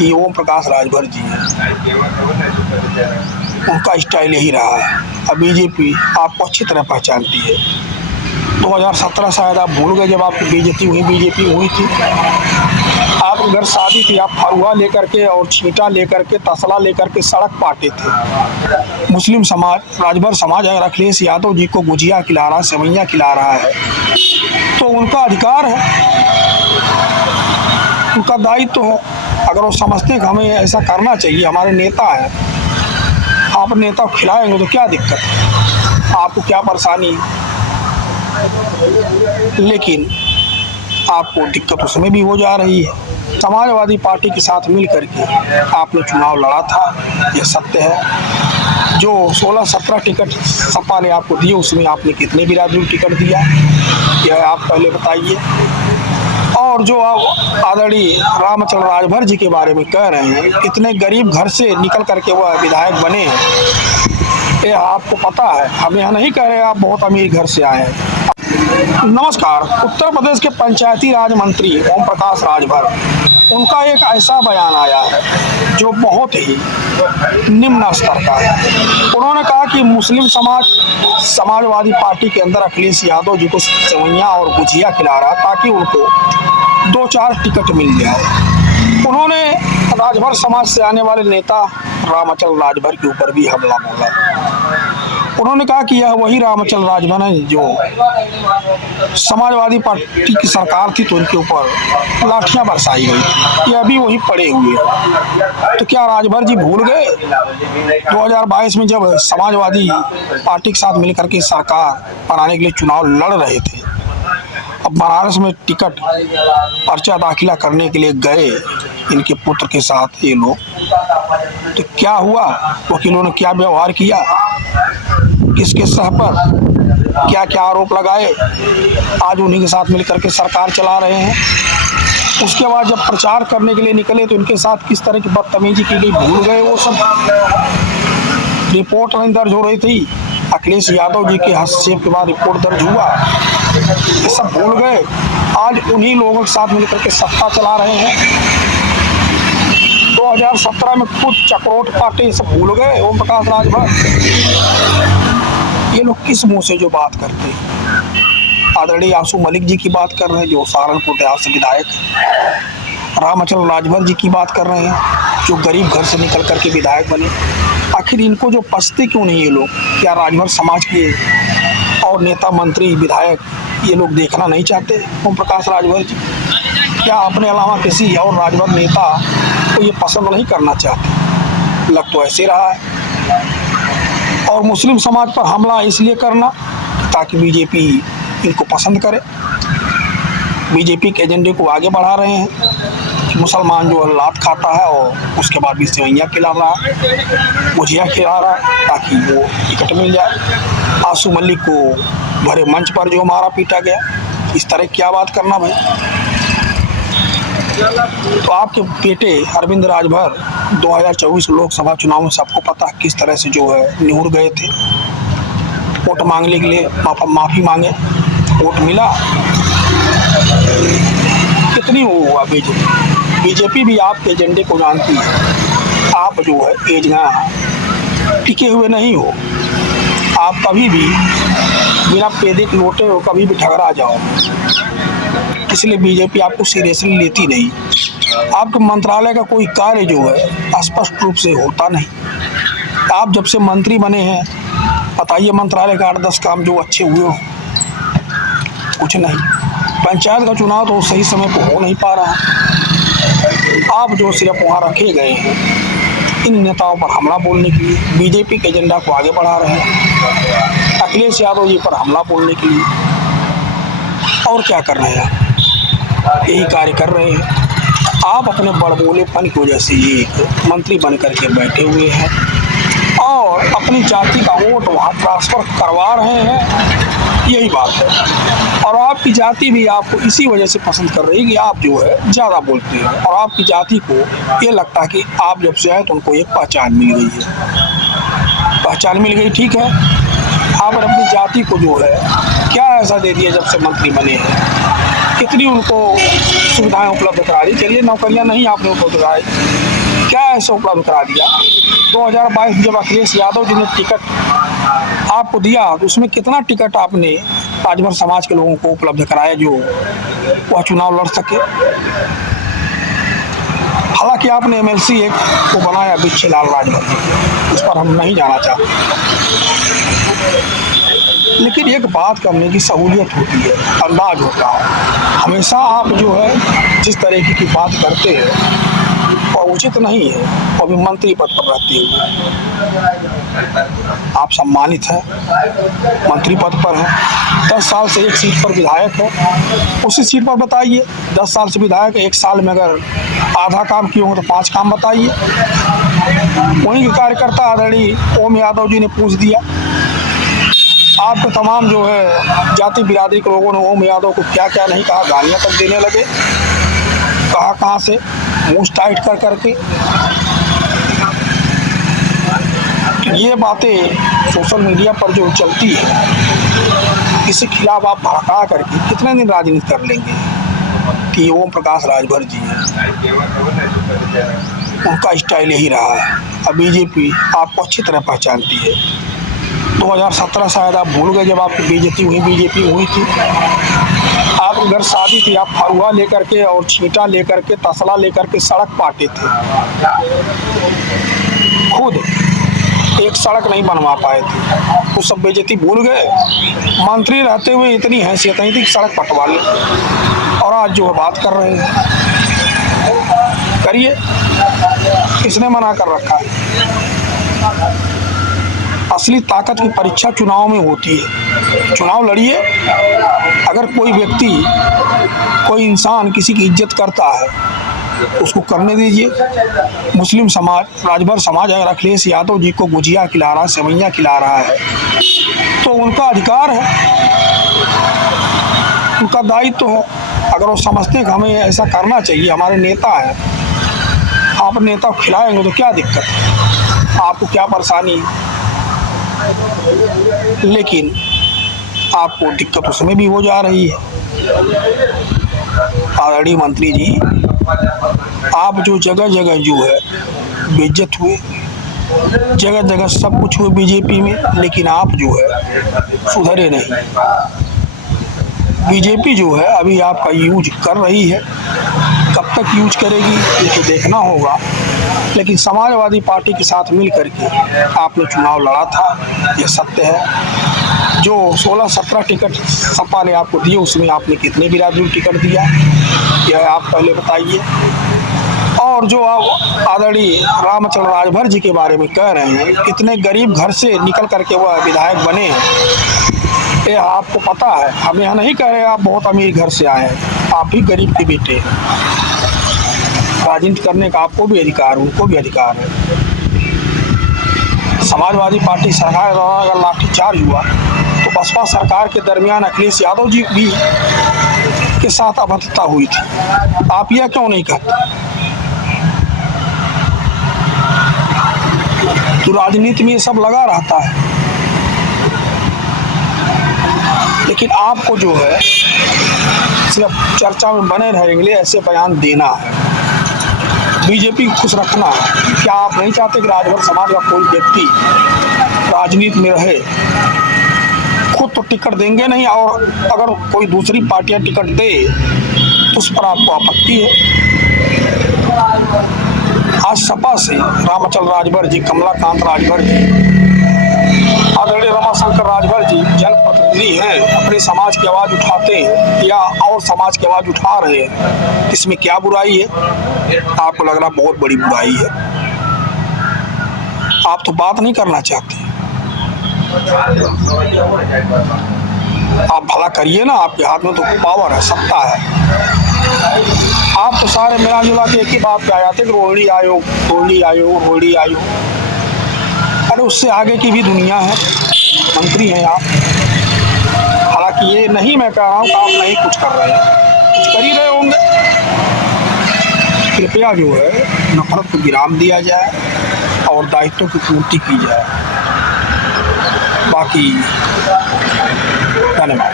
कि ओम प्रकाश राजभर जी हैं, उनका स्टाइल यही रहा है। अब बीजेपी आपको अच्छी तरह पहचानती है। 2017 शायद आप भूल गए जब आपकी बीजेपी हुई थी। आपके घर शादी थी, आप फरुआ लेकर के और छींटा लेकर के, तसला लेकर के सड़क पाटे थे। मुस्लिम समाज, राजभर समाज अगर अखिलेश यादव जी को गुजिया खिला रहा है, सेवैयाँ खिला रहा है, तो उनका अधिकार है, उनका दायित्व है। अगर वो समझते हैं कि हमें ऐसा करना चाहिए, हमारे नेता हैं, आप नेता को खिलाएंगे तो क्या दिक्कत है, आपको क्या परेशानी है। लेकिन आपको दिक्कत उसमें भी हो जा रही है। समाजवादी पार्टी के साथ मिल करके आपने चुनाव लड़ा था, ये सत्य है। जो 16-17 टिकट सपा ने आपको दिए, उसमें आपने कितने बिरादरी टिकट दिया, यह आप पहले बताइए। और जो आप आदरणीय रामचंद्र राजभर जी के बारे में कह रहे हैं, इतने गरीब घर से निकल करके वह विधायक बने हैं, ये आपको पता है। हम यह नहीं कह रहे आप बहुत अमीर घर से आए हैं। नमस्कार। उत्तर प्रदेश के पंचायती राज मंत्री ओम प्रकाश राजभर, उनका एक ऐसा बयान आया है जो बहुत ही निम्न स्तर का है। उन्होंने कहा कि मुस्लिम समाजवादी पार्टी के अंदर अखिलेश यादव जी को सेवैयाँ और गुजिया खिला रहा ताकि उनको 2-4 टिकट मिल जाए। उन्होंने राजभर समाज से आने वाले नेता रामचंद्र राजभर के ऊपर भी हमला बोला। उन्होंने कहा कि यह वही रामचंद्र राजभर है जो समाजवादी पार्टी की सरकार थी तो उनके ऊपर लाठियां बरसाई गई, यह भी वही पड़े हुए हैं। तो क्या राजभर जी भूल गए 2022 में जब समाजवादी पार्टी के साथ मिलकर के सरकार बनाने के लिए चुनाव लड़ रहे थे? अब बनारस में टिकट पर्चा दाखिला करने के लिए गए इनके पुत्र के साथ ये लोग, तो क्या हुआ? वकीलों ने क्या व्यवहार किया, किसके सह पर क्या क्या आरोप लगाए, आज उन्हीं के साथ मिलकर के सरकार चला रहे हैं। उसके बाद जब प्रचार करने के लिए निकले तो इनके साथ किस तरह की बदतमीजी की गई, भूल गए वो सब। रिपोर्ट नहीं दर्ज हो रही थी, अखिलेश यादव जी के हस्तक्षेप के बाद रिपोर्ट दर्ज हुआ, ये सब भूल गए। आज उन्हीं लोगों के साथ मिलकर के सत्ता चला रहे हैं। 2017 में खुद चक्रोट पार्टी सब भूल गए ओम प्रकाश राजभर। ये लोग किस मुंह से जो बात करते हैं? आदरणीय आसू मलिक जी की बात कर रहे हैं जो सहारनपुर देहात से विधायक, रामचंद्र राजभर जी की बात कर रहे हैं जो गरीब घर से निकल करके विधायक बने। आखिर इनको जो पछते क्यों नहीं ये लोग? क्या राजभर समाज के और नेता मंत्री विधायक ये लोग देखना नहीं चाहते ओम प्रकाश राजभर जी? क्या अपने अलावा किसी और राजभर नेता को ये पसंद नहीं करना चाहते? लग तो ऐसे रहा है। और मुस्लिम समाज पर हमला इसलिए करना ताकि बीजेपी इनको पसंद करे, बीजेपी के एजेंडे को आगे बढ़ा रहे हैं कि मुसलमान जो लात खाता है और उसके बाद भी सेवैयाँ खिला रहा है, गुजिया खिला रहा है ताकि वो टिकट मिल जाए। आसू मलिक को भरे मंच पर जो मारा पीटा गया, इस तरह क्या बात करना भाई? तो आपके बेटे अरविंद राजभर 2024 लोकसभा चुनाव में सबको पता किस तरह से जो है निहुर गए थे, वोट मांगने के लिए माफ़ी मांगे, वोट मिला। कितनी वो हुआ बीजेपी भी आपके एजेंडे को जानती है। आप जो है एजना टिके हुए नहीं हो, आप कभी भी बिना पेदे के लौटे हो कभी भी ठगरा जाओ, इसलिए बीजेपी आपको सीरियसली लेती नहीं। आपके मंत्रालय का कोई कार्य जो है स्पष्ट रूप से होता नहीं। आप जब से मंत्री बने हैं बताइए मंत्रालय का 8-10 काम जो अच्छे हुए हो? कुछ नहीं। पंचायत का चुनाव तो सही समय पर हो नहीं पा रहा। आप जो सिर्फ वहाँ रखे गए हैं इन नेताओं पर हमला बोलने के लिए, बीजेपी के एजेंडा को आगे बढ़ा रहे हैं, अखिलेश यादव जी पर हमला बोलने के लिए, और क्या कर रहे हैं? यही कार्य कर रहे हैं। आप अपने बड़बोलेपन की वजह से ये मंत्री बन करके बैठे हुए हैं और अपनी जाति का वोट वहाँ ट्रांसफ़र करवा रहे हैं, यही बात है। और आपकी जाति भी आपको इसी वजह से पसंद कर रही है कि आप जो है ज़्यादा बोलते हैं और आपकी जाति को ये लगता है कि आप जब से आए तो उनको एक पहचान मिल गई है। पहचान मिल गई, ठीक है। आपने अपनी जाति को जो है क्या ऐसा दे दिया जब से मंत्री बने हैं? कितनी उनको सुविधाएं उपलब्ध करा दी? चलिए नौकरियां नहीं आपने उपलब्ध कराई, क्या ऐसा उपलब्ध करा दिया? 2022 जब अखिलेश यादव जी ने टिकट आपको दिया तो उसमें कितना टिकट आपने राजभर समाज के लोगों को उपलब्ध कराया जो वह चुनाव लड़ सके? हालांकि आपने एमएलसी एक को बनाया बिच्छे लाल राजभर, उस पर हम नहीं जाना चाहते, लेकिन एक बात करने की सहूलियत होती है, अंदाज होता है। हमेशा आप जो है जिस तरीके की बात करते हैं वह उचित नहीं है, और भी मंत्री पद पर रहते हुए आप सम्मानित हैं, मंत्री पद पर हैं, 10 साल से एक सीट पर विधायक है, उसी सीट पर बताइए 10 साल से विधायक है, 1 साल में अगर आधा काम किए हों तो 5 काम बताइए। वहीं के कार्यकर्ता आदरणीय ओम यादव जी ने पूछ दिया, आपके तमाम जो है जाति बिरादरी के लोगों ने ओम यादव को क्या क्या नहीं कहा, गालियाँ तक देने लगे, कहाँ से मुँह टाइट कर करके। ये बातें सोशल मीडिया पर जो चलती है, इसके खिलाफ आप भड़का करके कितने दिन राजनीति कर लेंगे कि ओम प्रकाश राजभर जी हैं, उनका स्टाइल यही रहा है। अब बीजेपी आपको अच्छी तरह पहचानती है। 2017 शायद आप भूल गए जब आपकी बीजेपी हुई थी, आपके घर शादी थी, आप फरुआ लेकर के और छींटा लेकर के तसला लेकर के सड़क पाटे थे, खुद एक सड़क नहीं बनवा पाए थे, वो सब बेइज्जती भूल गए। मंत्री रहते हुए इतनी हैसियत नहीं थी कि सड़क पटवा ले, और आज जो बात कर रहे हैं करिए, किसने मना कर रखा है? असली ताकत की परीक्षा चुनाव में होती है, चुनाव लड़िए। अगर कोई व्यक्ति कोई इंसान किसी की इज्जत करता है उसको करने दीजिए। मुस्लिम समाज, राजभर समाज अगर अखिलेश यादव जी को गुजिया खिला रहा है, सेवैयाँ खिला रहा है तो उनका अधिकार है, उनका दायित्व है। अगर वो समझते हैं कि हमें ऐसा करना चाहिए, हमारे नेता हैं, आप नेता को खिलाएंगे तो क्या दिक्कत है, आपको क्या परेशानी है? लेकिन आपको दिक्कत उसमें भी हो जा रही है। आदरणीय मंत्री जी, आप जो जगह जगह जो है बेइज्जत हुए, जगह जगह सब कुछ हुए बीजेपी में, लेकिन आप जो है सुधरे नहीं। बीजेपी जो है अभी आपका यूज कर रही है, कब तक यूज करेगी ये तो देखना होगा, लेकिन समाजवादी पार्टी के साथ मिल करके आपने चुनाव लड़ा था, ये सत्य है। जो 16-17 टिकट सपा ने आपको दिए उसमें आपने कितने बिरादरी टिकट दिया, यह आप पहले बताइए। और जो आप आदरणीय रामचंद्र राजभर जी के बारे में कह रहे हैं, इतने गरीब घर से निकल करके वह विधायक बने हैं, ये आपको पता है। हम यह नहीं कह रहे आप बहुत अमीर घर से आए हैं, आप भी गरीब के बेटे हैं, राजनीति करने का आपको भी अधिकार, उनको भी अधिकार है। समाजवादी पार्टी सरकार द्वारा अगर लाठीचार्ज हुआ तो बसपा सरकार के दरमियान अखिलेश यादव जी भी के साथ अभद्रता हुई थी, आप यह क्यों नहीं कहते? तो राजनीति में ये सब लगा रहता है, लेकिन आपको जो है सिर्फ चर्चा में बने रहेंगे ऐसे बयान देना है, बीजेपी को खुश रखना है। क्या आप नहीं चाहते कि राजभर समाज का कोई व्यक्ति राजनीति में रहे? खुद तो टिकट देंगे नहीं, और अगर कोई दूसरी पार्टियां टिकट दे तो उस पर आपको आपत्ति है। आज सपा से रामचंद्र राजभर जी, कमलाकांत राजभर जी, आदरणीय रमाशंकर राजभर जी जनप्रतिनिधि हैं, अपने समाज की आवाज़ उठाते हैं या और समाज की आवाज़ उठा रहे हैं, इसमें क्या बुराई है? आपको लग रहा बहुत बड़ी बुराई है, आप तो बात नहीं करना चाहते। आप भला करिए ना, आपके हाथ में तो पावर है, सत्ता है। आप तो सारे मिला जुला के एक ही बात पे आ जाते कि रोहिणी आयोग, रोहिणी आयोग, रोहिणी आयोग। अरे उससे आगे की भी दुनिया है, मंत्री हैं आप। हालांकि ये नहीं मैं कह रहा हूँ कि आप नहीं कुछ कर रहे हैं, कुछ कर ही रहे होंगे। कृपया जो है नफरत को विराम दिया जाए और दायित्वों की पूर्ति की जाए। बाकी धन्यवाद।